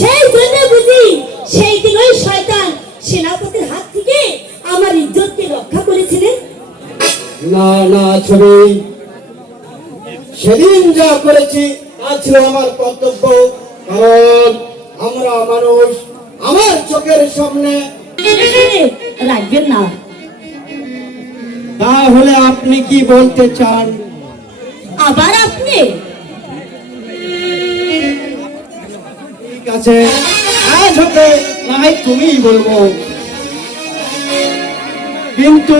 সেই জন্য বুঝি সেই দিন ওই শয়তান সেনাপতির হাত থেকে আমার ইজ্জতকে রক্ষা করেছিলেন। না না ছবি, সেদিন যা করেছি তা ছিল আমার কর্তব্য, কারণ আমরা মানুষ। আমার চোখের সামনে রাখবেন না। তাহলে আপনি কি বলতে চান? আবার আপনি? ঠিক আছে, আজ হতে না হয় তুমিই বলবো, কিন্তু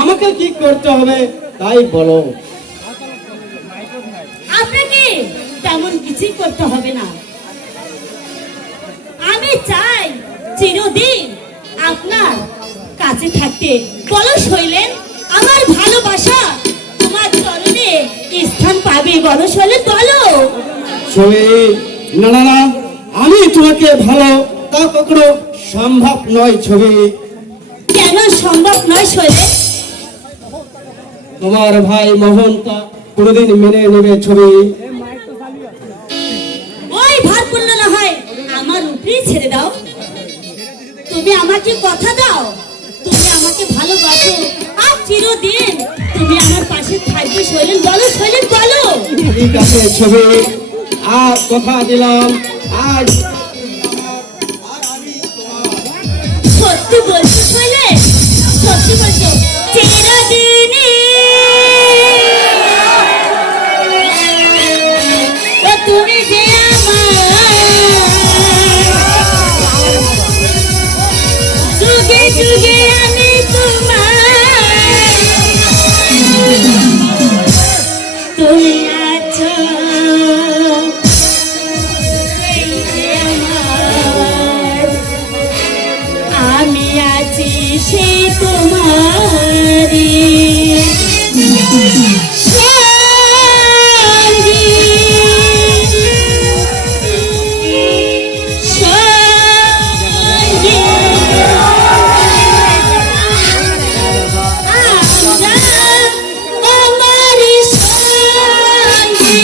আমাকে কি করতে হবে তাই বলো। আপনাকে তেমন কিছুই করতে হবে না। আমি চাই চিরদিন আপনার কাছে থাকতে। বলো শৈলেন, আমার ভালোবাসা তোমার চরণে স্থান পাবে। বলো শৈলেন, বলো। ছবি, না না না, আমি তোমাকে ভালো তা কখনো সম্ভব নয় ছবি। কেন সম্ভব নয় শৈলেন? তোমার ভাই মোহন তা কোনোদিন মেনে নেবে ছবি? ওই ভার করলে না হয় আমার উপরেই ছেড়ে দাও। তুমি আমাকে কথা দাও, তুমি আমাকে ভালোবাসো আর চিরদিন তুমি আমার পাশে থাকবে শৈলেন। বলো শৈলেন, বলো। ঠিক আছে ছবি, আর কথা দিলাম আজ। সত্যি বলছো শৈলেন? সত্যি বলছো? চিরদিনই ও তুমি যে যুগে যুগে আমি তোমার, তুমি আছো এই যে আমার, আমি আছি সেই তোমারই সঙ্গী। সঙ্গী আমরা আমারই সঙ্গী।